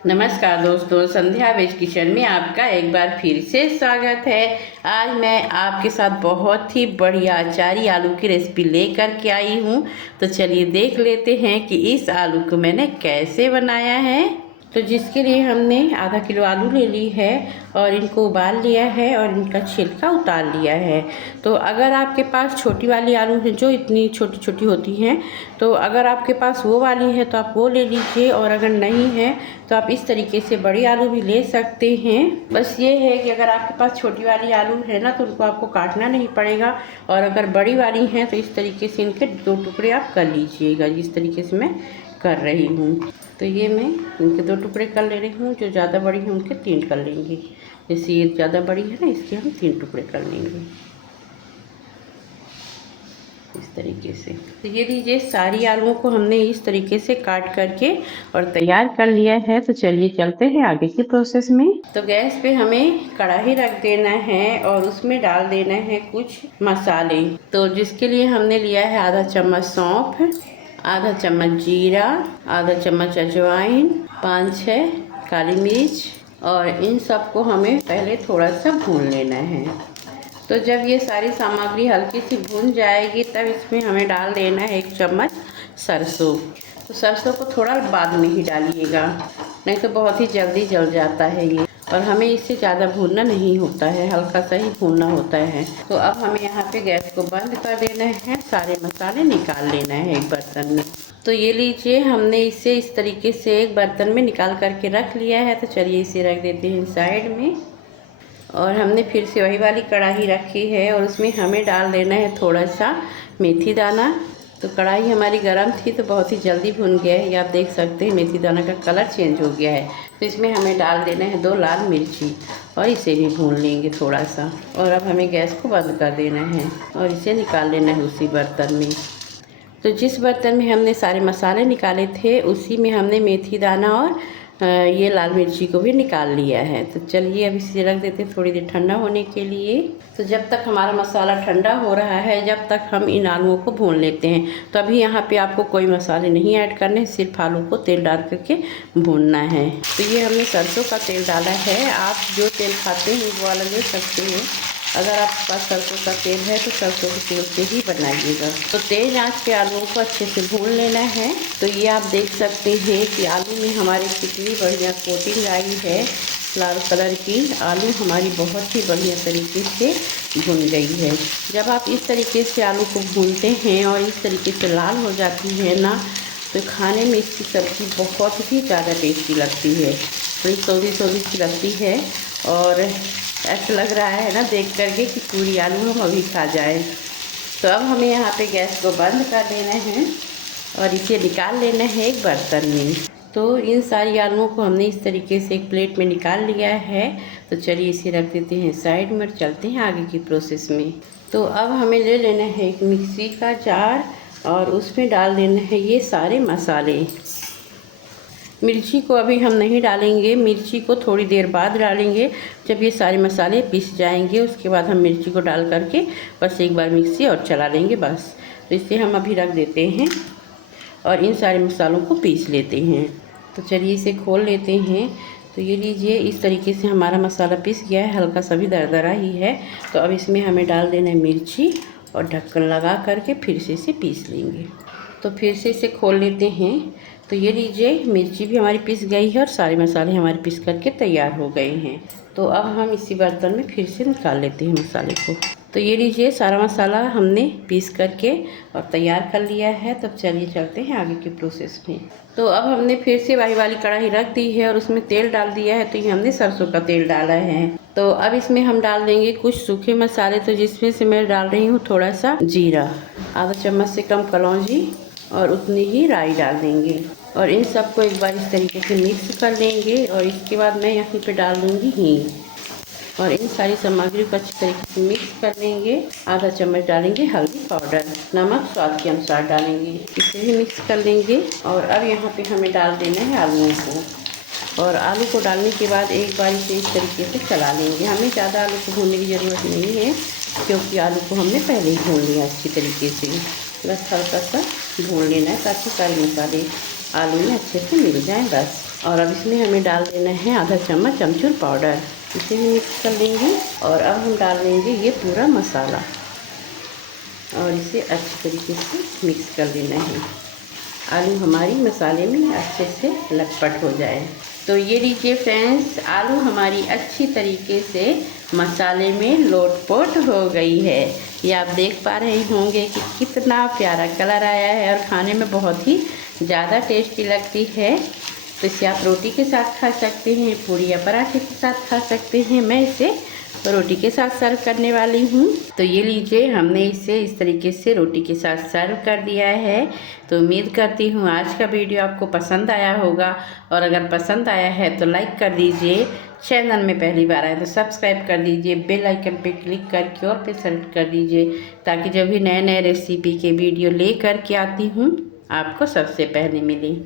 नमस्कार दोस्तों, संध्या veg kitchen में आपका एक बार फिर से स्वागत है। आज मैं आपके साथ बहुत ही बढ़िया अचारी आलू की रेसिपी लेकर के आई हूँ। तो चलिए देख लेते हैं कि इस आलू को मैंने कैसे बनाया है। तो जिसके लिए हमने आधा किलो आलू ले ली है और इनको उबाल लिया है और इनका छिलका उतार लिया है। तो अगर आपके पास छोटी वाली आलू है जो इतनी छोटी छोटी होती हैं, तो अगर आपके पास वो वाली है तो आप वो ले लीजिए, और अगर नहीं है तो आप इस तरीके से बड़ी आलू भी ले सकते हैं। बस ये है कि अगर आपके पास छोटी वाली आलू है ना, तो उनको आपको काटना नहीं पड़ेगा, और अगर बड़ी वाली हैं तो इस तरीके से इनके 2 टुकड़े आप कर लीजिएगा, जिस तरीके से मैं कर रही हूँ। तो ये मैं इनके 2 टुकड़े कर ले रही हूँ। जो ज़्यादा बड़ी है उनके 3 कर लेंगे। जैसे ये ज़्यादा बड़ी है ना, इसके हम 3 टुकड़े कर लेंगे इस तरीके से। तो ये लीजिए, सारी आलूओं को हमने इस तरीके से काट करके और तैयार कर लिया है। तो चलिए चलते हैं आगे की प्रोसेस में। तो गैस पे हमें कढ़ाई रख देना है और उसमें डाल देना है कुछ मसाले। तो जिसके लिए हमने लिया है आधा चम्मच सौंफ, आधा चम्मच जीरा, आधा चम्मच अजवाइन, 5-6 काली मिर्च, और इन सबको हमें पहले थोड़ा सा भून लेना है। तो जब ये सारी सामग्री हल्की सी भून जाएगी तब इसमें हमें डाल देना है 1 चम्मच सरसों। तो सरसों को थोड़ा बाद में ही डालिएगा, नहीं तो बहुत ही जल्दी जल जाता है ये, और हमें इससे ज़्यादा भूनना नहीं होता है, हल्का सा ही भूनना होता है। तो अब हमें यहाँ पे गैस को बंद कर देना है, सारे मसाले निकाल लेना है एक बर्तन में। तो ये लीजिए, हमने इसे इस तरीके से एक बर्तन में निकाल करके रख लिया है। तो चलिए इसे रख देते हैं साइड में, और हमने फिर से वही वाली कढ़ाई रखी है और उसमें हमें डाल देना है थोड़ा सा मेथी दाना। तो कढ़ाई हमारी गर्म थी तो बहुत ही जल्दी भुन गया है, ये आप देख सकते हैं मेथी दाना का कलर चेंज हो गया है। तो इसमें हमें डाल देना है 2 लाल मिर्ची और इसे भी भून लेंगे थोड़ा सा। और अब हमें गैस को बंद कर देना है और इसे निकाल लेना है उसी बर्तन में। तो जिस बर्तन में हमने सारे मसाले निकाले थे उसी में हमने मेथी दाना और ये लाल मिर्ची को भी निकाल लिया है। तो चलिए अब इसे रख देते हैं थोड़ी देर ठंडा होने के लिए। तो जब तक हमारा मसाला ठंडा हो रहा है, जब तक हम इन आलूओं को भून लेते हैं। तो अभी यहाँ पे आपको कोई मसाले नहीं ऐड करने, सिर्फ आलू को तेल डाल करके भूनना है। तो ये हमने सरसों का तेल डाला है, आप जो तेल खाते हैं वो वाला ले सकते हैं। अगर आपके पास सरसों का तेल है तो सरसों के तेल से ही बनाइएगा। तो तेज आंच पे आलूओं को अच्छे से भून लेना है। तो ये आप देख सकते हैं कि आलू में हमारी कितनी बढ़िया कोटिंग आई है लाल कलर की। आलू हमारी बहुत ही बढ़िया तरीके से भुन गई है। जब आप इस तरीके से आलू को भूनते हैं और इस तरीके से लाल हो जाती है ना, तो खाने में इसकी सब्ज़ी बहुत ही ज़्यादा टेस्टी लगती है, थोड़ी सौंधी सौंधी सी लगती है, और ऐसा लग रहा है ना देख करके कि पूरी आलू हम अभी खा जाए। तो अब हमें यहाँ पे गैस को बंद कर देना है और इसे निकाल लेना है एक बर्तन में। तो इन सारी आलूओं को हमने इस तरीके से एक प्लेट में निकाल लिया है। तो चलिए इसे रख देते हैं साइड में और चलते हैं आगे की प्रोसेस में। तो अब हमें ले लेना है एक मिक्सी का जार और उसमें डाल देना है ये सारे मसाले। मिर्ची को अभी हम नहीं डालेंगे, मिर्ची को थोड़ी देर बाद डालेंगे, जब ये सारे मसाले पीस जाएंगे उसके बाद हम मिर्ची को डाल करके बस एक बार मिक्सी और चला लेंगे बस। तो इसे हम अभी रख देते हैं और इन सारे मसालों को पीस लेते हैं। तो चलिए इसे खोल लेते हैं। तो ये लीजिए, इस तरीके से हमारा मसाला पीस गया है, हल्का सा भी दरदरा ही है। तो अब इसमें हमें डाल देना है मिर्ची और ढक्कन लगा करके फिर से इसे पीस लेंगे। तो फिर से इसे खोल लेते हैं। तो ये लीजिए, मिर्ची भी हमारी पिस गई है और सारे मसाले हमारे पिस करके तैयार हो गए हैं। तो अब हम इसी बर्तन में फिर से निकाल लेते हैं मसाले को। तो ये लीजिए, सारा मसाला हमने पीस करके और तैयार कर लिया है। तब चलिए चलते हैं आगे की प्रोसेस में। तो अब हमने फिर से वही वाली कढ़ाई रख दी है और उसमें तेल डाल दिया है। तो ये हमने सरसों का तेल डाला है। तो अब इसमें हम डाल देंगे कुछ सूखे मसाले। तो जिसमें से मैं डाल रही हूँ थोड़ा सा जीरा, आधा चम्मच से कम कलौंजी और उतनी ही राई डाल देंगे, और इन सबको एक बार इस तरीके से मिक्स कर लेंगे। और इसके बाद मैं यहाँ पे डाल दूँगी हींग, और इन सारी सामग्री को अच्छी तरीके से मिक्स कर लेंगे। आधा चम्मच डालेंगे हल्दी पाउडर, नमक स्वाद के अनुसार डालेंगे, इसे भी मिक्स कर लेंगे। और अब यहाँ पे हमें डाल देना है आलूओं को, और आलू को डालने के बाद एक बार इसे इस तरीके से चला लेंगे। हमें ज़्यादा आलू को भूनने की ज़रूरत नहीं है, क्योंकि आलू को हमने पहले ही भून लिया अच्छी तरीके से। बस हल्का सा भून लेना है ताकि सारे मसाले आलू में अच्छे से मिल जाएं बस। और अब इसमें हमें डाल देना है आधा चम्मच अमचूर पाउडर। इसे भी मिक्स कर लेंगे और अब हम डाल देंगे ये पूरा मसाला और इसे अच्छी तरीके से मिक्स कर लेना है। आलू हमारी मसाले में अच्छे से लटपट हो जाए। तो ये लीजिए फ्रेंड्स, आलू हमारी अच्छी तरीके से मसाले में लोटपोट हो गई है। ये आप देख पा रहे होंगे कि कितना प्यारा कलर आया है और खाने में बहुत ही ज़्यादा टेस्टी लगती है। तो इसे आप रोटी के साथ खा सकते हैं, पूरी या पराठे के साथ खा सकते हैं। मैं इसे रोटी के साथ सर्व करने वाली हूँ। तो ये लीजिए, हमने इसे इस तरीके से रोटी के साथ सर्व कर दिया है। तो उम्मीद करती हूँ आज का वीडियो आपको पसंद आया होगा और अगर पसंद आया है तो लाइक कर दीजिए। चैनल में पहली बार आए तो सब्सक्राइब कर दीजिए, बेल आइकन पे क्लिक करके और पे सेलेक्ट कर दीजिए ताकि जब भी नए नए रेसिपी के वीडियो ले कर के आती हूँ आपको सबसे पहले मिले।